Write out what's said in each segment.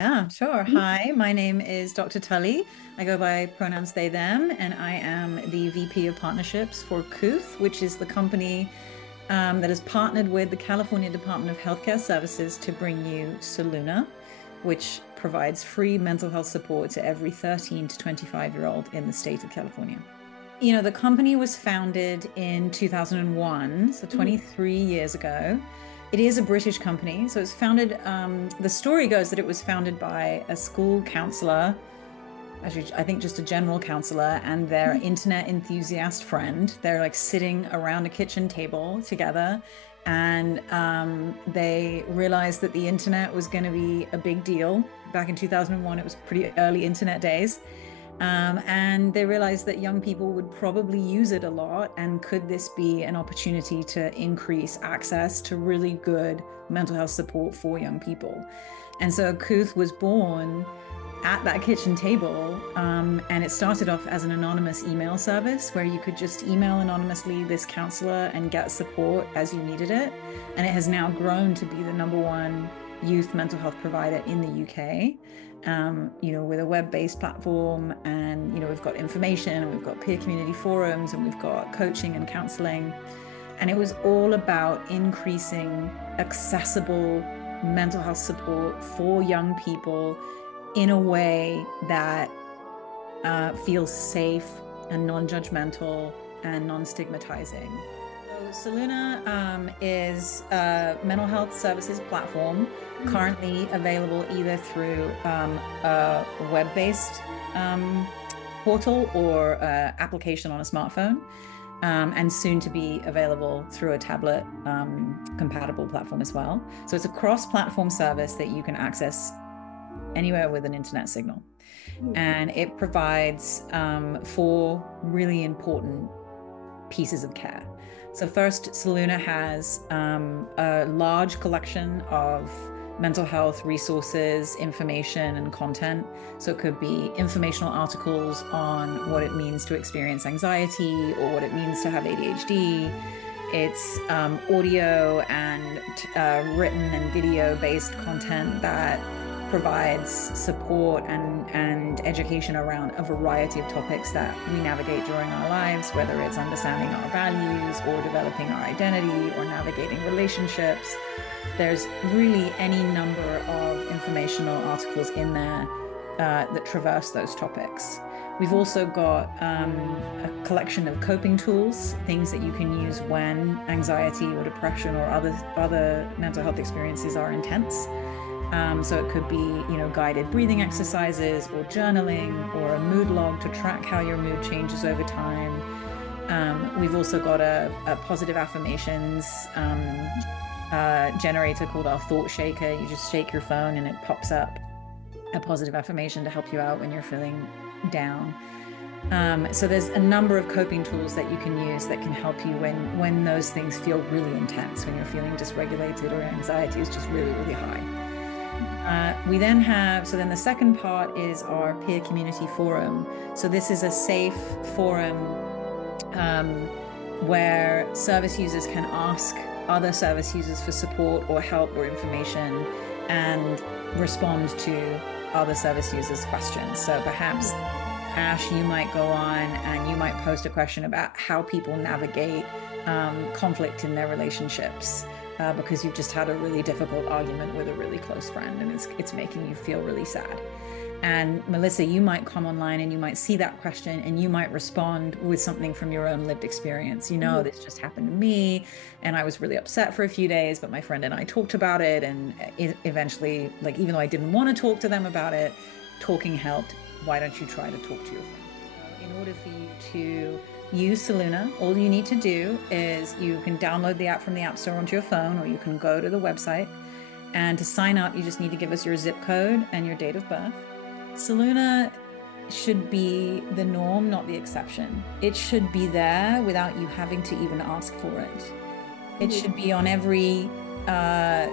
Yeah, sure. Hi, my name is Dr. Tully. I go by pronouns they, them, and I am the VP of Partnerships for Kooth, which is the company that has partnered with the California Department of Healthcare Services to bring you Soluna, which provides free mental health support to every 13 to 25-year-old in the state of California. The company was founded in 2001, so Mhm. 23 years ago. It is a British company. So it's founded, the story goes that it was founded by a school counselor, actually, I think just a general counselor, and their internet enthusiast friend. They're like sitting around a kitchen table together, and they realized that the internet was going to be a big deal. Back in 2001, it was pretty early internet days. And they realized that young people would probably use it a lot. And could this be an opportunity to increase access to really good mental health support for young people? And so Kooth was born at that kitchen table. And it started off as an anonymous email service where you could just email anonymously this counselor and get support as you needed it. And it has now grown to be the number one youth mental health provider in the UK, with a web-based platform. And, we've got information and we've got peer community forums and we've got coaching and counseling. And it was all about increasing accessible mental health support for young people in a way that feels safe and non-judgmental and non-stigmatizing. So Soluna is a mental health services platform Mhm. currently available either through a web-based portal or application on a smartphone, and soon to be available through a tablet compatible platform as well. So it's a cross-platform service that you can access anywhere with an internet signal. Mhm. And it provides four really important pieces of care. So, first, Soluna has a large collection of mental health resources, information, and content. So, it could be informational articles on what it means to experience anxiety or what it means to have ADHD. It's audio and written and video based content that provides support and education around a variety of topics that we navigate during our lives, whether it's understanding our values or developing our identity or navigating relationships. There's really any number of informational articles in there that traverse those topics. We've also got a collection of coping tools, things that you can use when anxiety or depression or other mental health experiences are intense. So it could be, guided breathing exercises or journaling or a mood log to track how your mood changes over time. We've also got a positive affirmations generator called our Thought Shaker. You just shake your phone and it pops up a positive affirmation to help you out when you're feeling down. So there's a number of coping tools that you can use that can help you when those things feel really intense, when you're feeling dysregulated or anxiety is just really, really high. We then have, so then the second part is our peer community forum. So this is a safe forum um, where service users can ask other service users for support or help or information and respond to other service users' questions. So perhaps, Ash, you might go on and you might post a question about how people navigate conflict in their relationships because you've just had a really difficult argument with a really close friend and it's making you feel really sad. And Melissa, you might come online and you might see that question and you might respond with something from your own lived experience. Mhm. This just happened to me and I was really upset for a few days, but my friend and I talked about it. And eventually, like, even though I didn't want to talk to them about it, talking helped. Why don't you try to talk to your friend? In order for you to use Soluna, all you need to do is you can download the app from the App Store onto your phone, or you can go to the website. And to sign up, you just need to give us your zip code and your date of birth. Soluna should be the norm, not the exception. It should be there without you having to even ask for it. It Mhm. should be on every uh,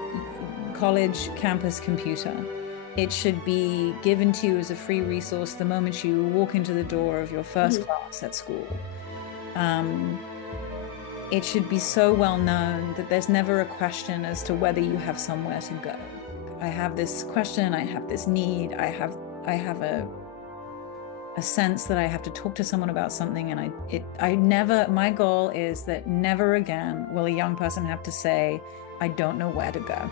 college campus computer. It should be given to you as a free resource the moment you walk into the door of your first Mhm. class at school. Um, it should be so well known that there's never a question as to whether you have somewhere to go. I have this question, I have this need, I have a sense that I have to talk to someone about something, and I never, my goal is that never again will a young person have to say, I don't know where to go.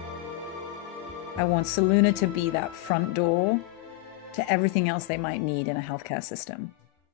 I want Soluna to be that front door to everything else they might need in a healthcare system.